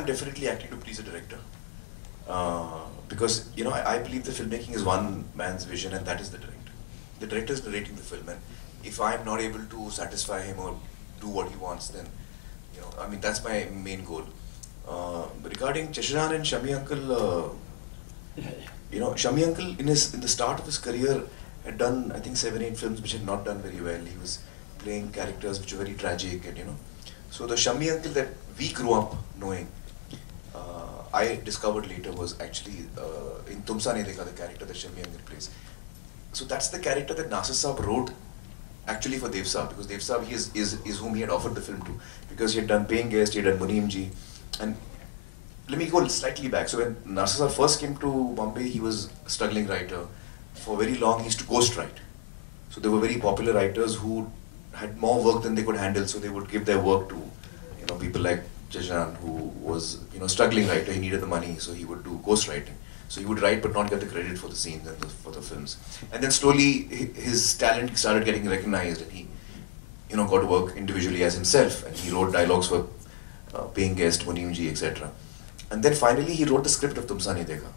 am definitely acting to please the director. Because, you know, I believe the filmmaking is one man's vision, and that is the director. The director is narrating the film, and if I'm not able to satisfy him or do what he wants, then, you know, I mean, that's my main goal. Regarding Shashank and Shammi Uncle, you know, Shammi Uncle in the start of his career had done, I think, 7-8 films which had not done very well. He was playing characters which were very tragic, and you know, so the Shammi Uncle that we grew up knowing, I discovered later was actually in Tumsa Ne Dekha, the character that Shammi Uncle plays. So that's the character that Nasir Saab wrote actually for Dev Saab, because Dev Saab is whom he had offered the film to, because he had done Paying Guest, he had done Muneem Ji. And let me go slightly back. So when Nasir Saab first came to Bombay, he was a struggling writer. For very long, he used to ghostwrite. So there were very popular writers who had more work than they could handle, so they would give their work to, you know, people like Shashank, who was, you know, struggling writer. He needed the money, so he would do ghostwriting. So he would write but not get the credit for the scenes and for the films. And then slowly his talent started getting recognized, and he, you know, got to work individually as himself. And he wrote dialogues for Paying Guest, Muneem Ji, etc. And then finally he wrote the script of Tumsa Ne Dekha.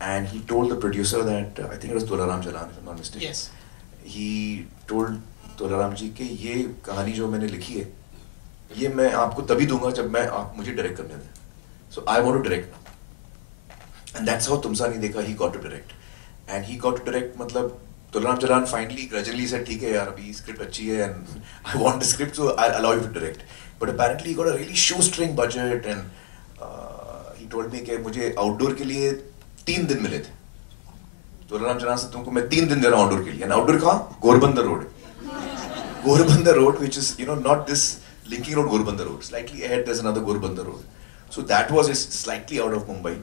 And he told the producer that, I think it was Tolaram Jalan, if I'm not mistaken. Yes. He told Tolaram ji कि ये कहानी जो मैंने लिखी है, ये मैं आपको तभी दूंगा जब मैं आप मुझे डायरेक्ट करने दें. So I want to direct now. And that's how Tumsa Ne Dekha he got to direct. And he got to direct, मतलब Tolaram Jalan finally grudgingly said, ठीक है यार अभी script अच्छी है and I want the script, so I'll allow you to direct. But apparently he got a really shoestring budget, and he told me कि मुझे outdoor के लिए 3 दिन मिले थे. Tolaram Jalan से तुमको मैं 3 दिन दे रहा हूँ outdoor के लिए. And outdoor कहाँ? Gorbanda Road. Gorbanda Road, which is, you know, not this linking road, Gorbanda Road. Slightly ahead there's another Gorbanda Road. So that was slightly out of Mumbai.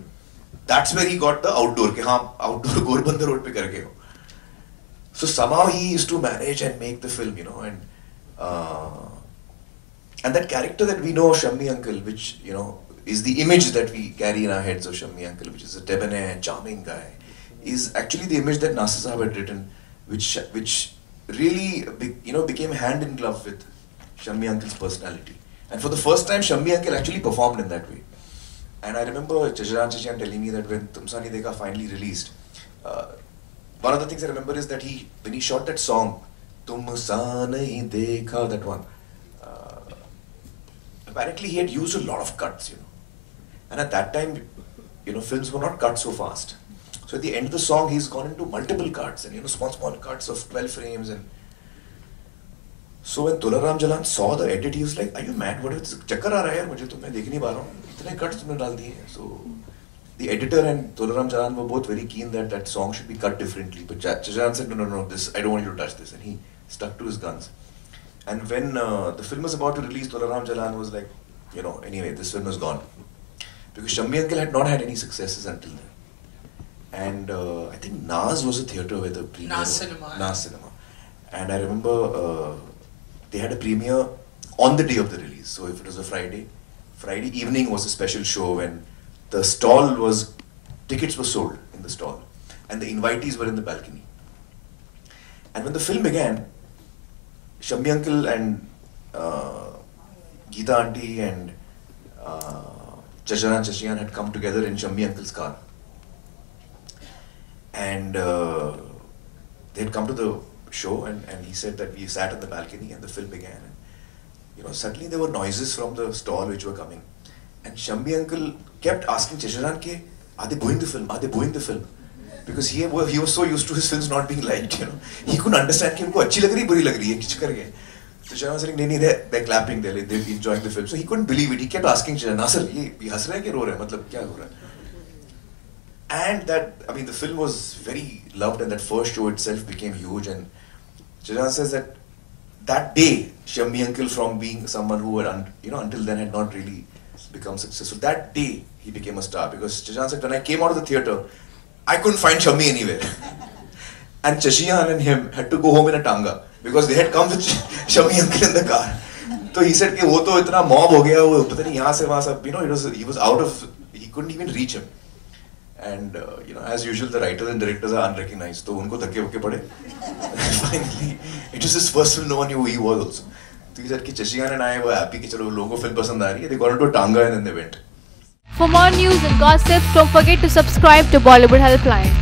That's where he got the outdoor, कि हाँ outdoor Gorbanda Road पे करके हो. So somehow he used to manage and make the film, you know, and that character that we know, Shammi Uncle, which, you know, is the image that we carry in our heads of Shammi Uncle, which is a debonair, charming guy, is actually the image that Nasir Saab had written, which really, you know, became hand in glove with Shammi Uncle's personality. And for the first time, Shammi Uncle actually performed in that way. And I remember Shashank telling me that when Tumsa Ne Dekha finally released, one of the things I remember is that when he shot that song, Tumsa Nahi Dekha, that one, apparently he had used a lot of cuts, you know. And at that time, you know, films were not cut so fast. So at the end of the song, he's gone into multiple cuts, and, you know, small cuts of 12 frames. And so when Tolaram Jalan saw the edit, he was like, "Are you mad? What is chakkar aa raha hai yaar? Mujhe to main dekh nahi pa raha hu. Itne cuts tumne dal diye." So the editor and Tolaram Jalan were both very keen that that song should be cut differently. But Shashank said, no, this, I don't want you to touch this. And he stuck to his guns. And when the film was about to release, Tolaram Jalan was like, you know, anyway, this film is gone. Because Shammi Uncle had not had any successes until then. And I think Nas was a theatre where the premiere Nas Cinema. Nas Cinema. And I remember they had a premiere on the day of the release. So if it was a Friday evening was a special show when the stall was, tickets were sold in the stall. And the invitees were in the balcony. And when the film began, Shammi Uncle and Geeta Auntie and Shashank had come together in Shammi Uncle's car. And they had come to the show, and he said that we sat on the balcony and the film began. And, you know, suddenly there were noises from the stall which were coming. And Shammi Uncle kept asking Shashank, are they booing the film? Are they booing the film? Because he was so used to his films not being liked, you know. He couldn't understand कि उनको अच्छी लग रही है, बुरी लग रही है, किच कर गए. So Shashank was saying, नहीं, they're clapping, they're enjoying the film. So he couldn't believe it. He kept asking Shashank, Nasir, ये हंस रहा है कि रो रहा है? मतलब क्या हो रहा है? And that, I mean, the film was very loved, and that first show itself became huge. And Shashank says that that day, Shammi Uncle, from being someone who had, you know, until then had not really become successful, that day he became a star. Because Shashank said, when I came out of the theatre, I couldn't find Shammi anywhere. And Shashank and him had to go home in a tanga because they had come with Shammi Uncle in the car. So he said कि वो तो इतना mob हो गया, वो पता नहीं यहाँ से वहाँ सब, you know, he was out of, he couldn't even reach him. And you know, as usual, the writers and directors are unrecognized. So उनको धक्के वक्के पड़े. Finally, it was his first film. No one knew who he was also. So he said कि Shashank and I were happy कि चलो लोगों को film पसंद आ रही है. They got into a tanga and then they went. For more news and gossips, don't forget to subscribe to Bollywood Helpline.